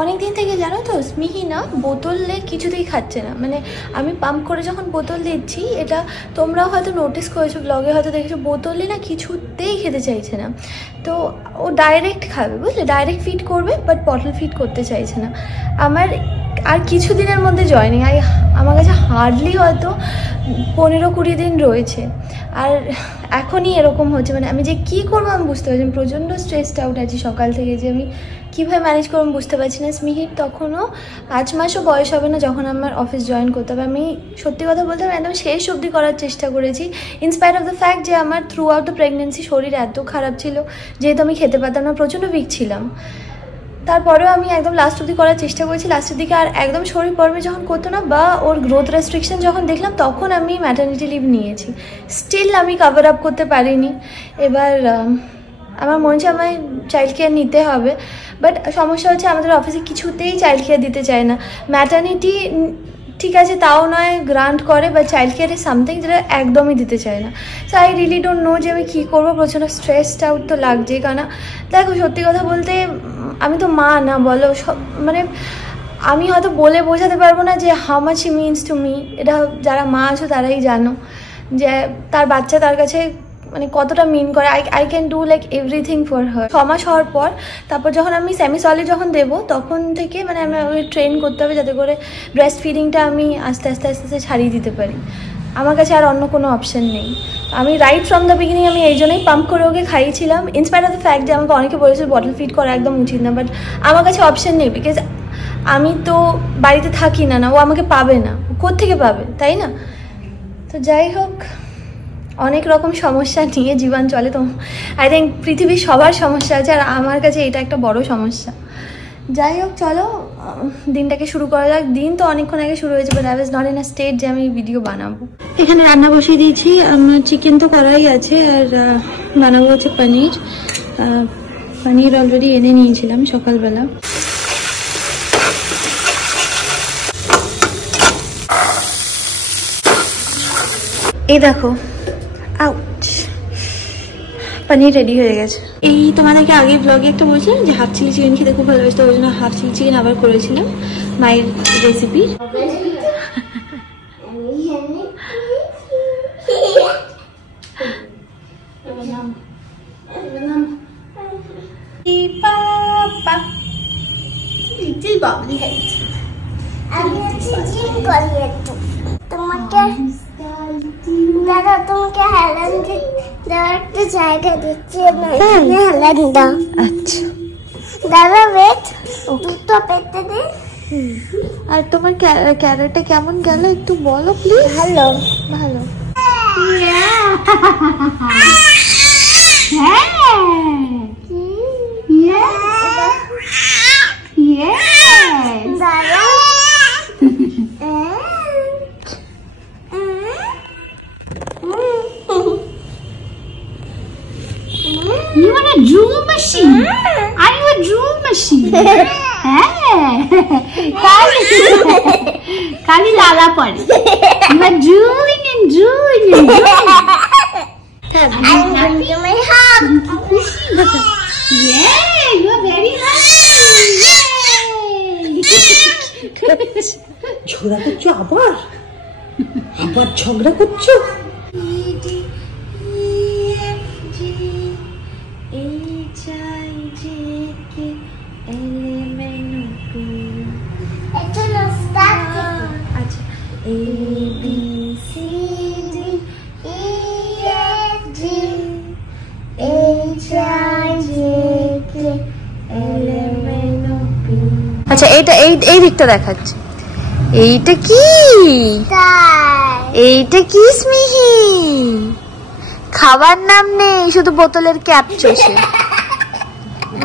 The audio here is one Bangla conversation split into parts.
অনেক দিন থেকে জানো তো স্মিহি না বোতলে কিছুতেই খাচ্ছে না, মানে আমি পাম্প করে যখন বোতল দিচ্ছি, এটা তোমরাও হয়তো নোটিস করেছো, ব্লগে হয়তো দেখেছো, বোতলে না কিছুতেই খেতে চাইছে না। তো ও ডাইরেক্ট খাবে, বুঝলে, ডাইরেক্ট ফিড করবে, বাট বটল ফিড করতে চাইছে না। আমার আর কিছু দিনের মধ্যে জয়নিং, আমার কাছে হার্ডলি হয়তো 15-20 দিন রয়েছে, আর এখনই এরকম হচ্ছে। মানে আমি যে কী করবো আমি বুঝতে পারছি, প্রচণ্ড স্ট্রেসড আউট আছি সকাল থেকে, যে আমি কীভাবে ম্যানেজ করবো বুঝতে পারছি না। স্মিহির তখনও 5 মাসও বয়স হবে না যখন আমার অফিস জয়েন করতে হবে। আমি সত্যি কথা বলতে আমি একদম শেষ অবধি করার চেষ্টা করেছি, ইনস্পাইট অফ দ্য ফ্যাক্ট যে আমার থ্রু আউট দ্য প্রেগনেন্সি শরীর এত খারাপ ছিল, যেহেতু আমি খেতে পারতাম না, প্রচণ্ড উইক ছিলাম। তারপরেও আমি একদম লাস্ট অবধি করার চেষ্টা করেছি। লাস্টের দিকে আর একদম শরীর পর্বে যখন করতো না, বা ওর গ্রোথ রেস্ট্রিকশন যখন দেখলাম, তখন আমি ম্যাটারনিটি লিভ নিয়েছি। স্টিল আমি কভার আপ করতে পারিনি। এবার আমার মনে হচ্ছে আমায় চাইল্ড কেয়ার নিতে হবে, বাট সমস্যা হচ্ছে আমাদের অফিসে কিছুতেই চাইল্ড কেয়ার দিতে চায় না। ম্যাটারনিটি ঠিক আছে তাও নয় গ্রান্ট করে, বা চাইল্ড কেয়ার ইজ সামথিং যেটা একদমই দিতে চায় না। So I really don't know যে আমি কী করবো। প্রচণ্ড স্ট্রেসড আউট তো লাগছেই, কারণ দেখো সত্যি কথা বলতে আমি তো মা না, বলো, মানে আমি হয়তো বলে বোঝাতে পারবো না যে how much he means to me. এটা যারা মা আছো তারাই জানো যে তার বাচ্চা তার কাছে মানে কতটা মিন করে। I can do like everything for her. 6 মাস হওয়ার পর তারপর যখন আমি সেমি সলিড যখন দেবো, তখন থেকে মানে আমি ওই ট্রেন করতে হবে যাতে করে ব্রেস্ট ফিডিংটা আমি আস্তে আস্তে আস্তে আস্তে ছাড়িয়ে দিতে পারি। আমার কাছে আর অন্য কোনো অপশান নেই। আমি রাইট ফ্রম দ্য বিগিনিং আমি এই জন্যই পাম্প করে ওকে খাইয়েছিলাম, ইনস্পাইট অফ দ্য ফ্যাক্ট যে আমাকে অনেকে বলেছে বটল ফিড করা একদম উচিত না, বাট আমার কাছে অপশান নেই, বিকজ আমি তো বাড়িতে থাকি না, ও আমাকে পাবে না, কোত্থেকে পাবে, তাই না? তো যাই হোক, অনেক রকম সমস্যা নিয়ে জীবন চলে। তো আই থিঙ্ক পৃথিবীর সবার সমস্যা আছে, আর আমার কাছে এটা একটা বড় সমস্যা। যাই হোক, চলো দিনটাকে শুরু করা যাক। দিন তো অনেকক্ষণ আগে শুরু হয়েছে, but I was not in a state যে আমি ভিডিও বানাবো। এখানে রান্না বসিয়ে দিয়েছি, আমার চিকেন তো করাই আছে, আর বানাবো হচ্ছে পনির। পনির অলরেডি এনে নিয়েছিলাম সকালবেলা। এই দেখো, আউট, পনির রেডি হয়ে গেছে। এই তোমাদেরকে আগে ব্লগে একটা বলছিলাম যে হাফ চিলি চিকেন খেতে খুব ভালোবাসতো, ওই জন্য হাফ চিলি চিকেন আবার করেছিলাম মায়ের রেসিপি। তোমাকে দাদা তোমাকে হেলান দেওয়ার একটা জায়গা দিচ্ছি, হেলান দাও। আচ্ছা দাদা ওয়েট, দুটো পেতে দে। আর তোমার ক্যারেটটা কেমন গেল একটু বলো প্লিজ। ভালো ভালো। দাদা You want a drool machine? Are you a drool machine? Kali lala pade. You are drooling and drooling and drooling. I'm going to my hug. Yeah, you are very happy. Yay! ঝগড়া করছো আবার? আবার ঝগড়া করছো? আচ্ছা এইটা এই দিকটা দেখাচ্ছে। এইটা কি? এইটা কি স্মিহি? খাবার নাম নেই, শুধু বোতলের ক্যাপ চষে।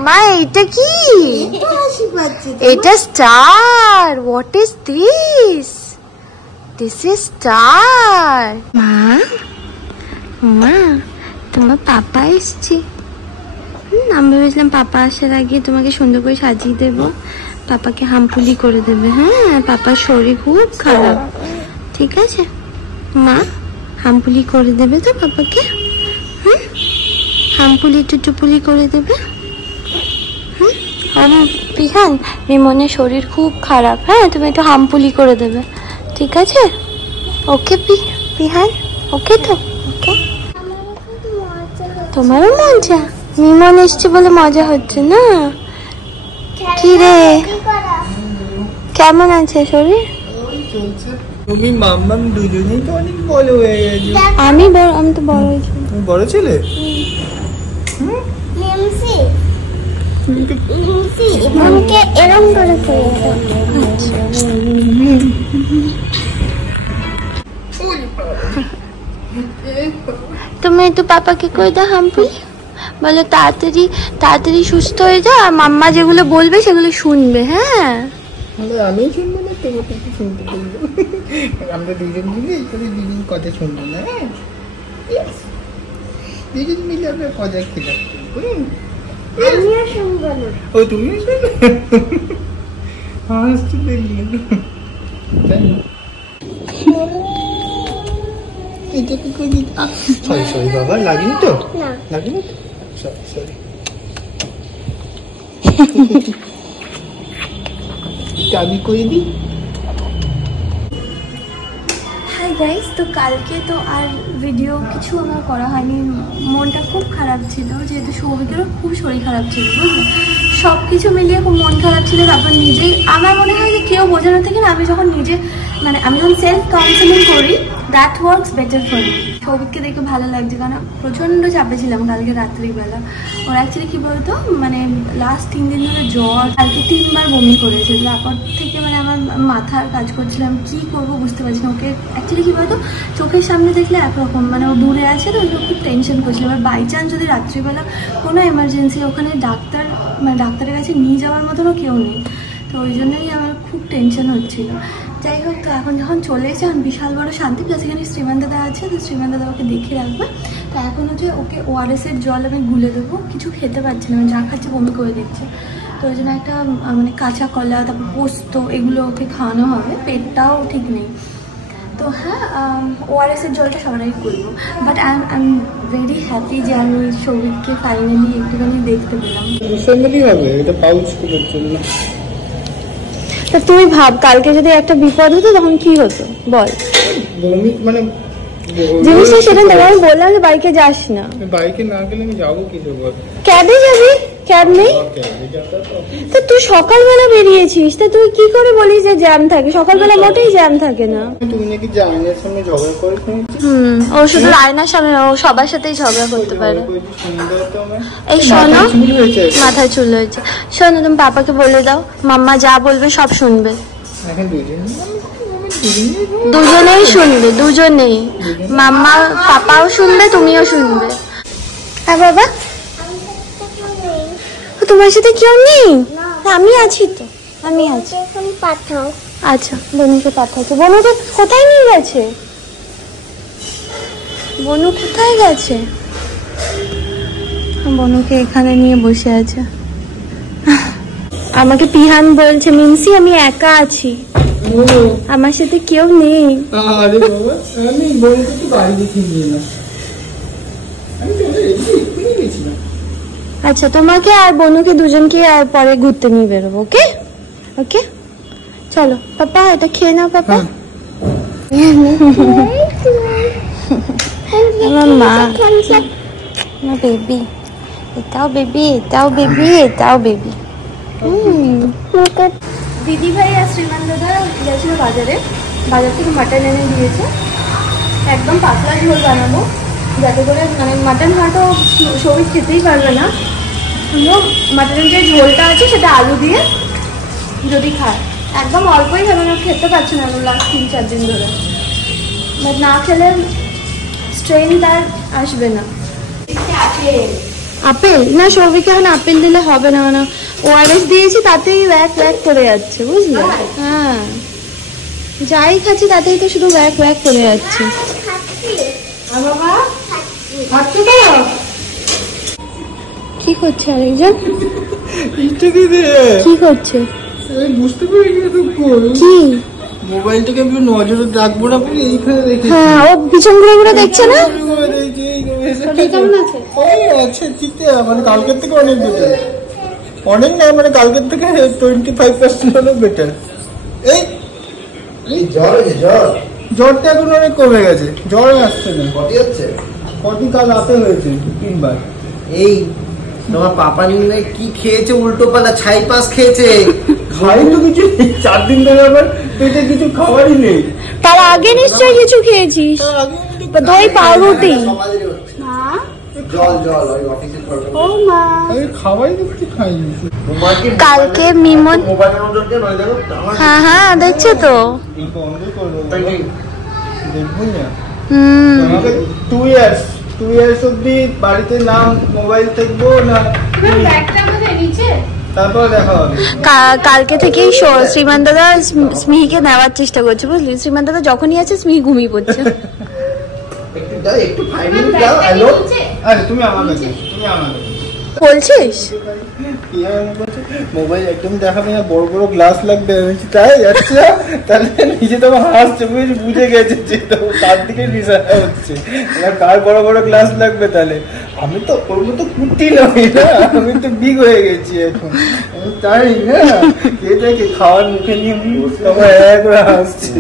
মা এইটা কি? এটা star. What is this? This is star. মা মা তোমার পাপা এসছে। আমি ভেবেছিলাম পাপা আসার আগে তোমাকে সুন্দর করে সাজিয়ে দেবো, পাপাকে হামপুলি করে দেবে। হ্যাঁ, পাপার শরীর খুব খারাপ, ঠিক আছে মা? হামপুলি করে দেবে তো পাপাকে? হুম, হামপুলি টুটুপুলি করে দেবে। পিহান মিমনের শরীর খুব খারাপ, হ্যাঁ তুমি একটু হামপুলি করে দেবে, ঠিক আছে? ওকে পিহান, ওকে তো? ওকে, তোমারও মজা? মিমন এসছে বলে মজা হচ্ছে না? কি রে, কেমন আছে শরীর? তুমি মাম্মাম দুজনেই তো অনেক বড় হয়ে গেছে। আমি তো বড় হয়েছি। তুমি বড় ছেলে? এরম করে ফেলেছে। তুমি একটু পাপাকে কই দাও হামপুলি, বলো তাড়াতাড়ি সুস্থ হয়ে যাও, আর মাম্মা যেগুলো বলবে সেগুলো শুনবে। হ্যাঁ আমি শুনবো না, তোমাকে কি শুনতে বলবো? আমরা দুজন মিলে দুজন কথা শুনবো না, দুজন মিলে আমরা কথা খেলাম। আমিও শুনবো না। ও তুমিও শুনবে? হাসতে দেখলেন, তাই না? এটা কি করি? সরি বাবা, লাগেনি তো? লাগেনি তো? সরি। আমি করে দিই। হাই গাইস, তো কালকে তো আর ভিডিও কিছু আমার করা হয়নি, মনটা খুব খারাপ ছিল, যেহেতু সৌভিকেরও খুব শরীর খারাপ ছিল, বুঝলো? সব কিছু মিলিয়ে খুব মন খারাপ ছিল। তারপর নিজেই আমার মনে হয় যে কেউ বোঝানো থেকে না, আমি যখন নিজে আমি যখন সেলফ কাউন্সেলিং করি, that works better for me. সৌভিককে দেখে ভালো লাগছে, কারণ প্রচণ্ড চাপে ছিলাম কালকে রাত্রিবেলা। ওর অ্যাকচুয়ালি কী বলতো, লাস্ট 3 দিন ধরে জ্বর, কালকে 3 বার বমি করেছে। তারপর থেকে আমার মাথার কাজ করছিলাম, কি করবো বুঝতে পারছি না। ওকে অ্যাকচুয়ালি কী বলতো, চোখের সামনে দেখলে একরকম, ও দূরে আছে তো, ওইগুলো খুব টেনশন করছিল। এবার বাই চান্স যদি রাত্রিবেলা কোনো এমার্জেন্সি, ওখানে ডাক্তারের কাছে নিয়ে যাওয়ার মতনও কেউ নেই, তো ওই জন্যই আমার খুব টেনশন হচ্ছিল। যাই হোক, তো এখন যখন চলে এসে বিশাল বড় শান্তি প্লাস এখানে শ্রীমান দাদা আছে, তো শ্রীমান দাদা ওকে দেখে রাখবে। তো এখন হচ্ছে ওকে ওআরএসের জল আমি গুলে দেবো, কিছু খেতে পারছি না, যা খাচ্ছে বমি করে দিচ্ছে। তো ওই জন্য একটা কাঁচা কলা, তারপর পোস্ত, এগুলো ওকে খাওয়ানো হবে, পেটটাও ঠিক নেই। তো হ্যাঁ, ওআরএসের জলটা সবাই করবো, but I am very happy যে আমি সৌভিককে ফাইনালি একটুখানি দেখতে পেলাম। হবে এটা পাউচ করার জন্য। তা তুই ভাব, কালকে যদি একটা বিপদ হতো তখন কি হতো বল? জিনিসটা সেটা আমি বললাম যে বাইকে যাস না। বাইকে না গেলে আমি যাবো কি বল? ক্যাবে যাবি? ক্যাব নেই তো? তুই সকালবেলা বেরিয়েছিস, তা তুই কি করে বলিস যে জ্যাম থাকে? সকালবেলা মোটেই জ্যাম থাকে না। তুমি নাকি আয়নার সামনে ঝগড়া করে শুনেছি। ও শুধু আয়নার সামনে, ও সবার সাথেই ঝগড়া করতে পারে। এই শোনো, মাথায় চুল হয়েছে। শোনো, তুমি পাপাকে বলে দাও, মাম্মা যা বলবে সব শুনবে। দুজনেই শুনবে, দুজনেই, মাম্মা পাপাও শুনবে, তুমিও শুনবে। হ্যাঁ বাবা, তোমার সাথে কেউ নেই? আমি আছি তো, আমি আছি। পাঠাও। আচ্ছা, বনুকে পাঠাচ্ছি। বনুকে কোথায় নিয়ে গেছে? বনু কোথায় গেছে? বনুকে এখানে নিয়ে বসে আছে। আমাকে পিহান বলছে, মিনসি আমি একা আছি, আমার সাথে কেউ নেই। আরে বাবা, আমি বনুকে তো বাইরে নিয়ে না, আমি চলে গেছিলাম। আচ্ছা, তোমাকে আর বনুকে দুজনকে আর পরে ঘুরতে নিয়ে বেরোবো। ওকে ওকে, চলো। পাপা এটা খেয়ে নাও পাপা। আমার মা, আমার বেবি, এটাও বেবি, এটাও বেবি, এটাও বেবি। দিদি ভাই আর শ্রীমান দাদা গেছিল বাজারে, বাজার থেকে মাটন এনে দিয়েছে। একদম পাতলা ঝোল বানাবো, যাতে করে মাটন ভাতও সবই খেতেই পারবে না। মাটনের যে ঝোলটা আছে সেটা আলু দিয়ে যদি খায়, একদম অল্পই খাবে না, খেতে পারছে না লাস্ট 3-4 দিন ধরে। বাট না খেলে স্ট্রেন তার আসবে না। আপেল না, সৌভিকে এখন আপেল দিলে হবে না, মানে ওআরএস দিয়েছি তাতেই ওয়াক ওয়াক করে যাচ্ছে, বুঝলে? হ্যাঁ, যাই খাচ্ছি তাতেই তো শুধু ওয়াক ওয়াক করে যাচ্ছে। কি করছে আরেকজন? কি করছে বুঝতে পারি কি? মোবাইলটাকে আমি নজরে রাখবো না, এইখানে রেখে। হ্যাঁ, ও পিছন ঘুরে ঘুরে দেখছে না। কেমন আছে? আচ্ছা, ঠিক আছে, কালকের থেকে অনেক বেটার। অনেক না, মানে কালকের থেকে 25% হলো বেটার। এই জ্বরটা এখন অনেক কমে গেছে, জ্বর আসছে না। কটি হচ্ছে? কটি কাল রাতে হয়েছে 3বার। এই তোমার পাপা নিয়ে কি খেয়েছে? উল্টো পাল্টা ছাই পাস খেয়েছে। খাই তো কিছু 4 দিন ধরে আমার পেটে কিছু খাবারই নেই। তার আগে নিশ্চয়ই কিছু খেয়েছিস, দই পাউরুটি। জল ওই অফিসের তরকারি। ও মা, খাওয়াই তো কিছু খাইনি। কালকে মিমন, মোবাইলের মধ্যে দিয়ে নয় দেখো। হ্যাঁ দেখছো তো। বন্ধ করে দেবো, তাই কি? দেখবই না। আমাকে 2 ইয়ার্স অব্দি বাড়িতে নাম মোবাইল দেখবো না, তারপর দেখা হবে। কালকে থেকেই শ্রীমান দাদা স্মিহিকে নেওয়ার চেষ্টা করছে, বুঝলি? শ্রীমান দাদা যখনই আছে স্মিহি ঘুমিয়ে পড়ছে। একটু ফাইনাল দাও। হ্যালো, আরে তুমি আমাকে বলছিস মোবাইল একদম দেখাবে না, বড় বড় গ্লাস লাগবে। তাই আচ্ছা, তাহলে নিজে তো হাসছে, বুঝে গেছে যে তার দিকে নিশানা হচ্ছে। কার বড় বড় গ্লাস লাগবে? তাহলে আমি তো ওর মতো কুটি নই না, আমি তো বিগ হয়ে গেছি এখন। তাই না, কে দেখে খাওয়ার মুখে নিয়ে করে হাসছে।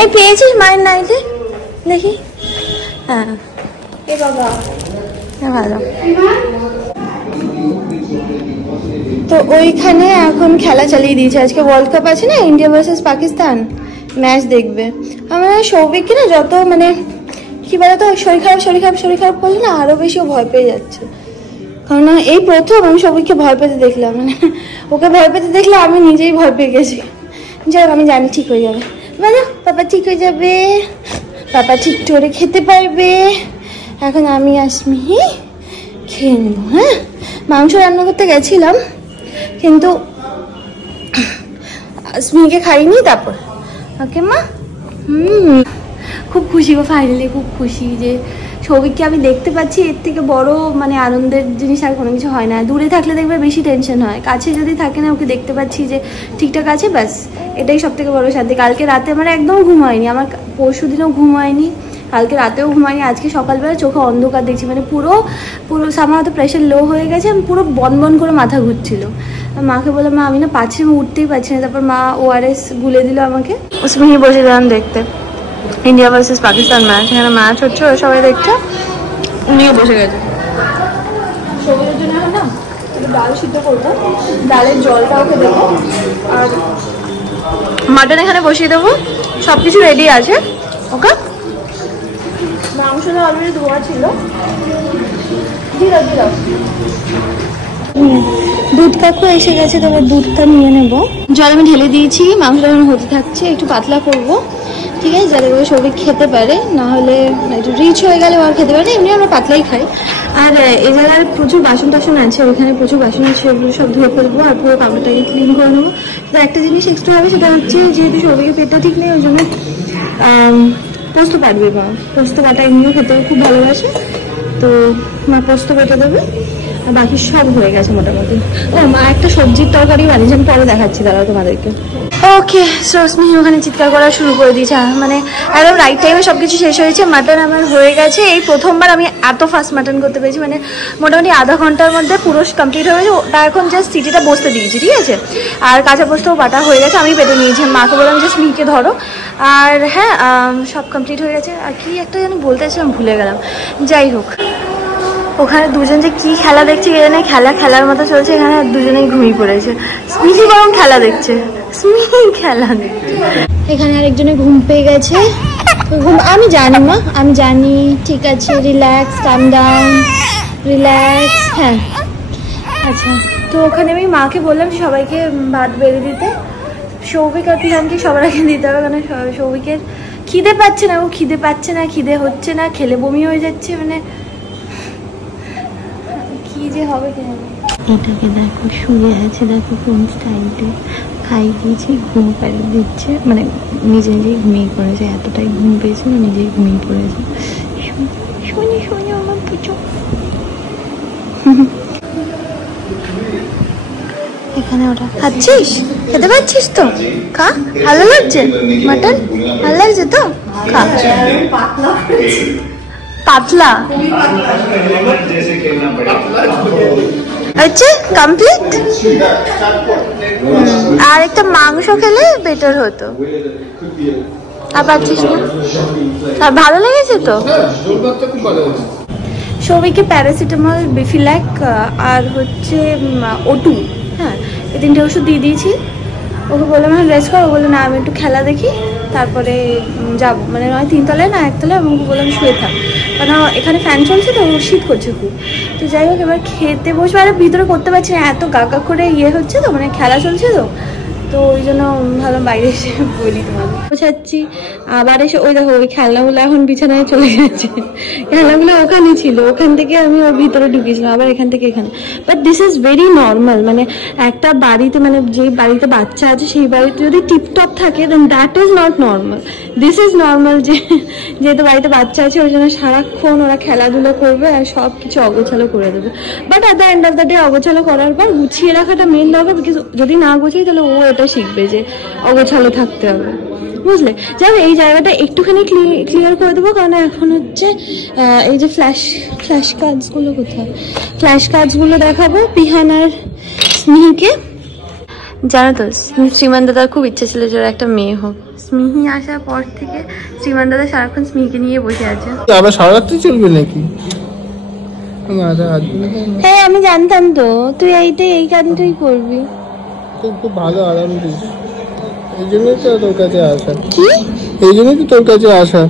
এই পেয়েছিস মায়ের নাইতে দেখি? হ্যাঁ বাবা, ভালো। তো ওইখানে এখন খেলা চালিয়ে দিয়েছে। আজকে ওয়ার্ল্ড কাপ আছে না, ইন্ডিয়া ভার্সেস পাকিস্তান, ম্যাচ দেখবে। আমার সৌভিককে না যত মানে কি বলতো, শরীর খারাপ করলে না আরো বেশি ভয় পেয়ে যাচ্ছে। কারণ এই প্রথম আমি সৌভিককে ভয় পেতে দেখলাম, মানে ওকে ভয় পেতে দেখলে আমি নিজেই ভয় পেয়ে গেছি। যাই হোক, আমি জানি ঠিক হয়ে যাবে। বলো পাপা ঠিক হয়ে যাবে, পাপা ঠিক করে খেতে পারবে। এখন আমি আসমি খেয়ে নেবো। হ্যাঁ, মাংস রান্না করতে গেছিলাম কিন্তু স্মিকে খাইনি, তারপর ওকে মা। খুব খুশি গো, ফাইনালি খুব খুশি যে সৌভিককে আমি দেখতে পাচ্ছি। এর থেকে বড় মানে আনন্দের জিনিস আর কোনো কিছু হয় না। দূরে থাকলে দেখবে বেশি টেনশন হয়, কাছে যদি থাকে না ওকে দেখতে পাচ্ছি যে ঠিকঠাক আছে, ব্যাস এটাই সব থেকে বড় শান্তি। কালকে রাতে আমার একদম ঘুম হয়নি, আমার পরশু দিনও ঘুম হয়নি, কালকে রাতেও ঘুমাইনি। আজকে সকালবেলা চোখে অন্ধকার দেখছি, মানে পুরো আমার তো প্রেশার লো হয়ে গেছে, আমি পুরো বন করে মাথা ঘুরছিল। মাকে বললাম মা আমি না পাচ্ছি, আমি উঠতেই পারছি না। তারপর মা ORS গুলে দিল আমাকে। স্মিহি বসে দিলাম দেখতে ইন্ডিয়া ভার্সেস পাকিস্তান ম্যাচ। এখানে ম্যাচ হচ্ছে, সবাই দেখছে, উনিও বসে গেছে। সবুজের জন্য এখন না একটু ডাল সিদ্ধ করবো, ডালের জলটা ওকে দেবো, আর মাটন এখানে বসিয়ে দেবো। সব কিছু রেডি আছে। ওকে, মাংসটা অলরেডি ধোয়া ছিল। দিলাম দুধ কাকু এসে গেছে, তবে দুধটা নিয়ে নেব। জল আমি ঢেলে দিয়েছি, মাংসটা এখন হতে থাকছে। একটু পাতলা করবো, ঠিক আছে, যাতে করে সবাই খেতে পারে, না হলে একটু রিচ হয়ে গেলে আর খেতে পারে। এমনি আমরা পাতলাই খাই। আর এই জায়গায় প্রচুর বাসন টাসন আছে, ওইখানে প্রচুর বাসন আছে, ওগুলো সব ধুয়ে ফেলবো আর পুরো কাপড়টাকে ক্লিন করে নেবো। তো একটা জিনিস এক্সট্রা হবে, সেটা হচ্ছে যেহেতু সবাইকে পেটটা ঠিক নেই, ওই জন্য পোস্ত কাটবে। মা পোস্ত কাটা এমনিও খেতে খুব ভালোবাসে, তো মা পোস্ত কেটে দেবে। আর বাকি সব হয়ে গেছে মোটামুটি। ও মা একটা সবজির তরকারি বানিয়েছে, আমি পরে দেখাচ্ছি দাঁড়াও তোমাদেরকে। ওকে, সো স্মিহি ওখানে চিৎকার করা শুরু করে দিয়েছে। মানে একদম রাইট টাইমে সব কিছু শেষ হয়েছে। মাটন আমার হয়ে গেছে। এই প্রথমবার আমি এত ফাস্ট মাটন করতে পেরেছি, মানে মোটামুটি আধা ঘন্টার মধ্যে পুরো কমপ্লিট হয়ে গেছে। ওটা এখন জাস্ট সিটিটা বসতে দিয়েছি, ঠিক আছে। আর কাঁচা পোস্তও বাটা হয়ে গেছে, আমি পেটে নিয়েছি। মাকে বললাম যে স্মিহিকে ধরো। আর হ্যাঁ, সব কমপ্লিট হয়ে গেছে। আর কি একটা যেন বলতে চাইছিলাম, ভুলে গেলাম। যাই হোক, ওখানে দুজন যে কি খেলা দেখছে কে জানে, খেলার মতো চলছে। এখানে দুজনেই ঘুমিয়ে পড়েছে। স্মিহি বরং খেলা দেখছে, স্মিহি খেলা দেখছে। এখানে আরেকজনে ঘুম পেয়ে গেছে। আমি জানি মা, আমি জানি, ঠিক আছে, রিল্যাক্স, কাম ডাউন, রিল্যাক্স। হ্যাঁ আচ্ছা, তো ওখানে আমি মাকে বললাম সবাইকে ভাত বেড়ে দিতে। সৌভিক আর পিহানকে সবার আগে দিতে হবে, কারণ সৌভিকের খিদে পাচ্ছে না, ও খিদে পাচ্ছে না, খিদে হচ্ছে না, খেলে বমি হয়ে যাচ্ছে, মানে কি যে হবে কি হবে। এটাকে দেখো শুয়ে আছে, দেখো কোন স্টাইলটা। খাই দিয়েছি, ঘুম পাড়িয়ে দিচ্ছে, মানে নিজেই ঘুমিয়ে পড়েছে। এতটাই ঘুম পেয়েছে না, নিজেই ঘুমিয়ে পড়েছে। শুনি আমার পুজো। এখানে ওটা খাচ্ছিস, খেতে পাচ্ছিস তো? খা, ভালো লাগছে মাটন, ভালো লাগছে তো? খা। পাতলা আচ্ছা কমপ্লিট। আর একটা মাংস খেলে বেটার হতো। আর পাচ্ছিস না? আর ভালো লেগেছে তো? সবাইকে প্যারাসিটামল, বিফিল্যাক আর হচ্ছে O2, হ্যাঁ এই 3টে ওষুধ দিয়ে দিয়েছি। ওকে বললাম হ্যাঁ রেস্ট কর, ও বললো না আমি একটু খেলা দেখি তারপরে যাবো, মানে নয় 3 তলায় না 1 তলায়। আমি ওকে বললাম শুয়ে থাক, কারণ এখানে ফ্যান চলছে তো, শীত করছে খুব। তো যাই হোক এবার খেতে বসবো, আর ভিতরে করতে পারছি না, এত গাগা করে হচ্ছে তো, মানে খেলা চলছে তো, তো ওই জন্য ভালো বাইরে এসে বলি তোমাকে বোঝাচ্ছি। আবার এসে ওই দেখো ওই খেলনাগুলো এখন বিছানায় চলে গেছে, খেলনাগুলো ওখানে ছিল, ওখান থেকে আমি ওর ভিতরে ঢুকিয়েছিলাম, আবার এখান থেকে এখানে। But this is very normal, মানে একটা বাড়িতে, মানে যে বাড়িতে বাচ্চা আছে সেই বাড়িতে যদি টিপটপ থাকে then that is not normal. This is normal যে যেহেতু বাড়িতে বাচ্চা আছে ওই জন্য সারাক্ষণ ওরা খেলাধুলো করবে আর সব কিছু অগোছালো করে দেবে। But at the end of the day অগোছালো করার পর গুছিয়ে রাখাটা মেন দরকার, বিকজ যদি না গুছিয়ে তাহলে ও এটা শিখবে যে অগোছালো থাকতে হবে, বুঝলে? যাই এই জায়গাটা একটুখানি ক্লিয়ার করে দেবো, কারণ এখন হচ্ছে এই যে ফ্ল্যাশ কার্ডসগুলো কোথায়, ফ্ল্যাশ কার্ডসগুলো দেখাবো পিহান আর স্মিহিকে। জানো তো শ্রীমান দাদার খুব ইচ্ছে ছিল যে ওর একটা মেয়ে হোক। স্মিহি আসার পর থেকে শ্রীমান দাদা সারাক্ষণ স্মিহিকে নিয়ে বসে আছে। আবার সারারাত্রি চলবে নাকি? হ্যাঁ আমি জানতাম তো তুই এই কাজটাই করবি। খুব ভালো আরাম দিস, এই জন্যই তো তোর কাছে আসা। কি? এই জন্যই তো তোর কাছে আসা।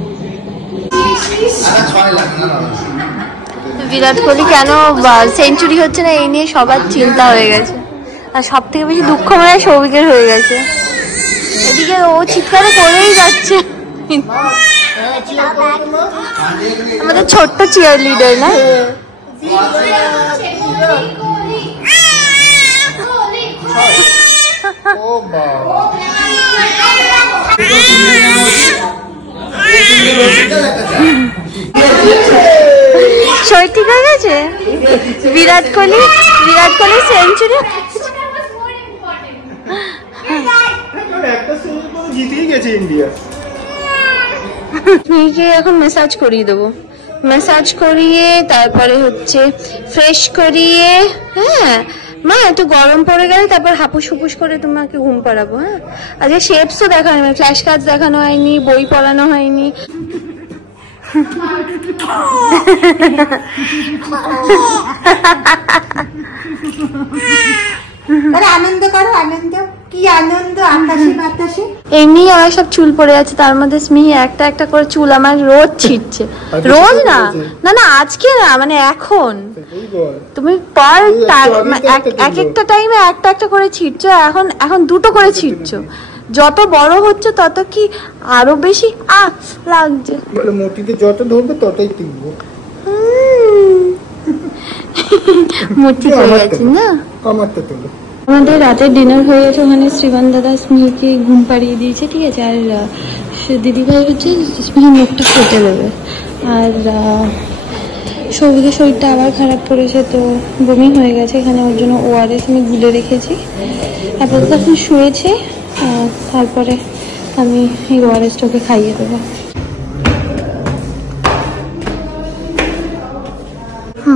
বিরাট কোহলি কেন সেঞ্চুরি হচ্ছে না এই নিয়ে সবার চিন্তা হয়ে গেছে, আর সব থেকে বেশি দুঃখ মনে হয় সৌভিকের হয়ে গেছে। এদিকে ও চিৎকার করেই যাচ্ছে, আমাদের ছোট্ট চিয়ার লিডার না। শরীর ঠিক হয়ে গেছে? বিরাট কোহলি সেঞ্চুরি জিতেই গেছে ইন্ডিয়া। মেয়েকে এখন ম্যাসাজ করিয়ে দেবো, ম্যাসাজ করিয়ে তারপরে হচ্ছে ফ্রেশ করিয়ে, হ্যাঁ মা একটু গরম পড়ে গেলে তারপর হাপুস হুপুস করে তোমাকে ঘুম পাড়াবো। হ্যাঁ আজকে শেপসও দেখানো হয়নি, ফ্ল্যাশ কার্ডস দেখানো হয়নি, বই পড়ানো হয়নি। আনন্দ করো, আনন্দ কি আনন্দ, আকাশে বাতাসে। এমনি আমার সব চুল পড়ে আছে, তার মধ্যে স্মিহি একটা একটা করে চুল আমার রোজ ছিটছে। রোজ না না না আজকে না, মানে এখন তুমি পর এক একটা টাইমে একটা একটা করে ছিটছো, এখন দুটো করে ছিটছো। যত বড় হচ্ছে তত কি আরো বেশি লাগছে। মোটিতে যত ধরবে ততই টিকবো। মোটি হয়ে গেছে না আমারটা তোলো। আমাদের রাতের ডিনার হয়ে গেছে, ওখানে শ্রীমান দাদা স্মিহিকে ঘুম পাড়িয়ে দিয়েছে, ঠিক আছে। আর দিদিভাই হচ্ছে স্মিহি মুখটা কেটে দেবে। আর সৌভিকের শরীরটা আবার খারাপ করেছে, তো বমি হয়ে গেছে, এখানে ওর জন্য ORS আমি গুলে রেখেছি। আপাতত এখন শুয়েছে, তারপরে আমি এই ORSটাকে খাইয়ে দেবো।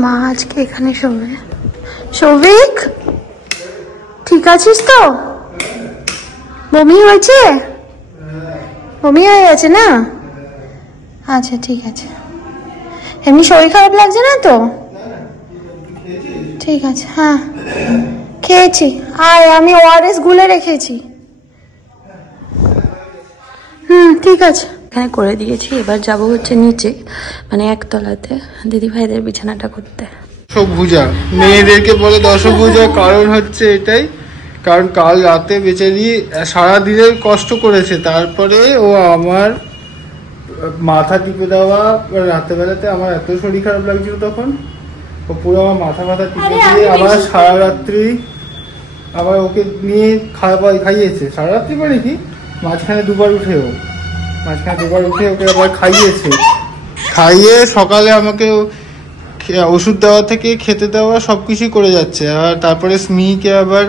মা আজকে এখানে শোবে। সৌভিক ঠিক আছিস তো? বমি হয়েছে? বমি হয়ে গেছে না? আচ্ছা ঠিক আছে, এমনি শরীর খারাপ লাগছে না তো? ঠিক আছে, হ্যাঁ খেয়েছি, আর আমি ORS গুলে রেখেছি। ঠিক আছে, এখানে করে দিয়েছি। এবার যাব হচ্ছে নিচে, মানে 1 তলাতে দিদি ভাইদের বিছানাটা করতে। দশভুজা মেয়েদেরকে বলে দশভুজা, কারণ হচ্ছে এটাই, কারণ কাল রাতে বেচারি সারাদিনের কষ্ট করেছে, তারপরে ও আমার মাথা টিপে দেওয়া, রাতের বেলাতে আমার এত শরীর খারাপ লাগছিল তখন, ও পুরো আমার মাথা টিপে দিয়ে আবার সারা রাত্রি আবার ওকে নিয়ে খাইয়েছে। সারা রাত্রি মানে কি মাঝখানে দুবার উঠে ওকে আবার খাইয়েছে, খাইয়ে সকালে আমাকে ওষুধ দেওয়া থেকে খেতে দেওয়া সবকিছু করে যাচ্ছে। আর তারপরে স্মিহিকে আবার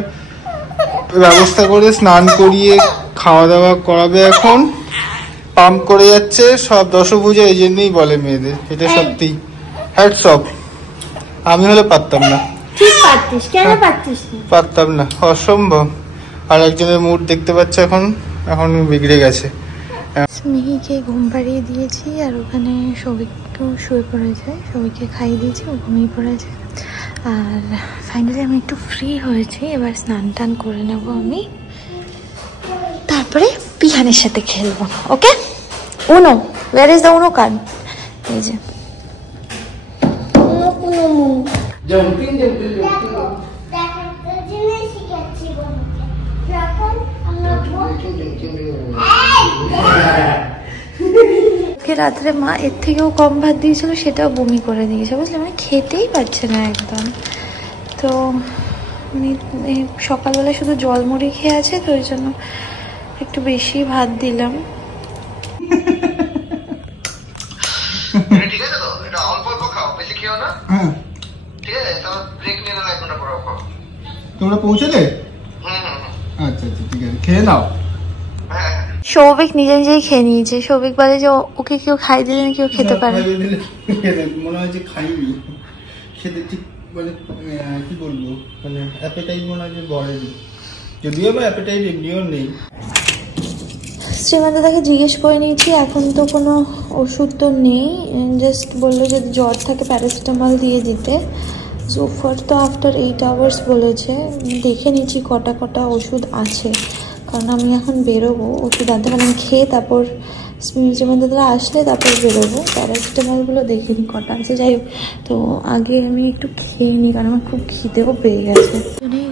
ব্যবস্থা করে স্নান করিয়ে খাওয়া দাওয়া করাবে, এখন পাম্প করে যাচ্ছে। সব দশভুজা এই জন্যই বলে মেয়েদের, এটা সত্যি হ্যাটস অফ। আমি হলে পারতাম না। ঠিক পারতিস, কেন পারতিস না? পারতাম না, অসম্ভব। আর একজনের মুড দেখতে পাচ্ছে এখন, এখন বিগড়ে গেছে। মিহিকে ঘুম পাড়িয়ে দিয়েছি আর ওখানে সৌভিকও শুয়ে পড়েছে, সৌভিককে খাইয়ে দিয়েছি, ও ঘুমিয়ে পড়েছে। আর ফাইনালি আমি একটু ফ্রি হয়েছি, এবার স্নান টান করে নেবো আমি, তারপরে পিহানের সাথে খেলবো। Okay, uno, where is the uno card? এই যে রাত্রে মা এর থেকেও কম ভাত দিয়েছিল, সেটাও বমি করে দিয়েছে, বুঝলে, মানে খেতেই পারছে না একদম। তো সকালবেলা শুধু জল মুড়ি খেয়ে আছে, তো ওই জন্য একটু বেশি ভাত দিলাম। ঠিক আছে তো, এটা অল্প অল্প খাও, বেশি খেও না। ঠিক আছে, তাহলে ব্রেক নিয়ে নাও, 1 ঘন্টা পর খাও। তোমরা পৌঁছলে? আচ্ছা আচ্ছা, ঠিক আছে, খেয়ে নাও। সৌভিক নিজে নিজেই খেয়ে নিয়েছে। সৌভিক বলে যে ওকে কেউ খাই দিলে না কেউ খেতে পারে। মনে হয় যে খাইনি, খেতে ঠিক মানে কি বলবো, মানে অ্যাপেটাইট মনে হয় যে বড়েনি, যদিও বা অ্যাপেটাইট এমনিও নেই। শ্রীমান দাদাকে জিজ্ঞেস করে নিয়েছি, এখন তো কোনো ওষুধ তো নেই, জাস্ট বললো যে জ্বর থাকে প্যারাসিটামল দিয়ে দিতে। জোফার তো আফটার 8 আওয়ার্স বলেছে, দেখে নিচ্ছি কটা কটা ওষুধ আছে, কারণ আমি এখন বেরোবো ওষুধ আনতে, মানে আমি খেয়ে তারপর শ্রীমান দাদারা আসলে তারপর বেরোবো। প্যারাসিটামলগুলো দেখে নিই কটা আছে। যাই হোক, তো আগে আমি একটু খেয়ে নিই, কারণ আমার খুব খিদেও পেয়ে গেছে।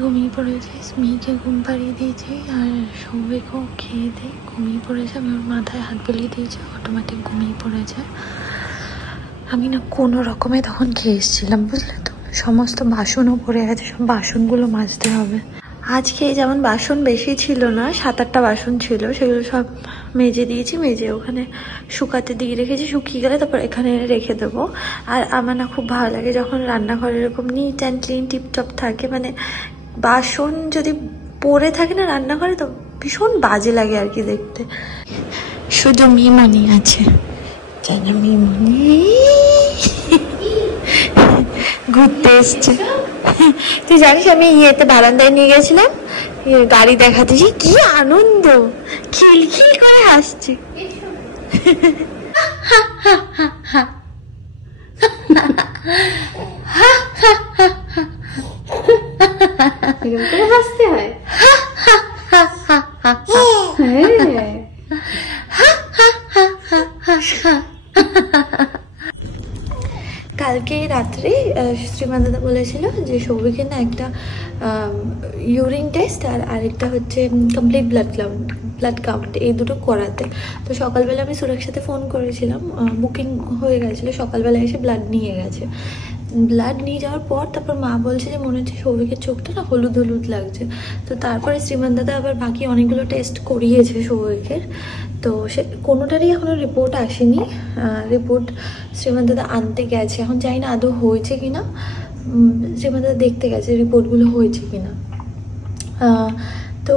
ঘুমিয়ে পড়েছে, স্মিকে ঘুম পাড়িয়ে দিয়েছি আর সৌভিকও খেয়ে দিয়ে ঘুমিয়ে পড়েছে। আমি ওর মাথায় হাত বুলিয়ে দিয়েছি, অটোমেটিক ঘুমিয়ে পড়েছে। আমি না কোনো রকমে তখন খেয়ে এসেছিলাম, বুঝলে তো, সমস্ত বাসনও পড়ে গেছে, সব বাসনগুলো মাজতে হবে। আজকে যেমন বাসন বেশি ছিল না, 7-8টা বাসন ছিল, সেগুলো সব মেজে দিয়েছি, মেজে ওখানে শুকাতে দিয়ে রেখেছি, শুকিয়ে গেলে তারপর এখানে রেখে দেবো। আর আমার না খুব ভালো লাগে যখন রান্নাঘরে এরকম নিট অ্যান্ড ক্লিন টিপটপ থাকে, মানে বাসন যদি পড়ে থাকে না রান্নাঘরে, তো ভীষণ বাজে লাগে আর কি দেখতে। শুধু মিমনি আছে, জানা মিমনি ঘুরতে এসছে। তুই জানিস আমি ইয়েতে বারান্দায় নিয়ে গেছিলাম, গাড়ি দেখাতেছি, কি আনন্দ, খিলখিল করে হাসছি। হাসতে হয়। কালকে রাত্রে শ্রীমান দাদা বলেছিল যে সৌভিকের না একটা ইউরিন টেস্ট আর আরেকটা হচ্ছে কমপ্লিট ব্লাড কাউন্ট, এই দুটো করাতে। তো সকালবেলা আমি সুরক্ষার সাথে ফোন করেছিলাম, বুকিং হয়ে গেছিলো, সকালবেলা এসে ব্লাড নিয়ে গেছে। ব্লাড নিয়ে যাওয়ার পর তারপর মা বলছে যে মনে হচ্ছে সৌভিকের চোখটা না হলুদ হলুদ লাগছে। তো তারপরে শ্রীমান দাদা আবার বাকি অনেকগুলো টেস্ট করিয়েছে সৌভিকের, তো সে কোনোটারই এখনও রিপোর্ট আসেনি। রিপোর্ট শ্রীমান দাদা আনতে গেছে, এখন জানি না আদৌ হয়েছে কিনা, শ্রীমান দাদা দেখতে গেছে রিপোর্টগুলো হয়েছে কিনা। তো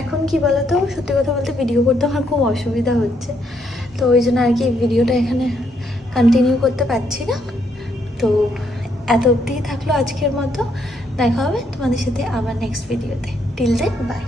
এখন কি বলতো, সত্যি কথা বলতে ভিডিও করতে আমার খুব অসুবিধা হচ্ছে, তো ওই জন্য আর কি ভিডিওটা এখানে কন্টিনিউ করতে পারছি না। তো এত অবধিই থাকলো আজকের মতো, দেখা হবে তোমাদের সাথে আবার নেক্সট ভিডিওতে। Till then by.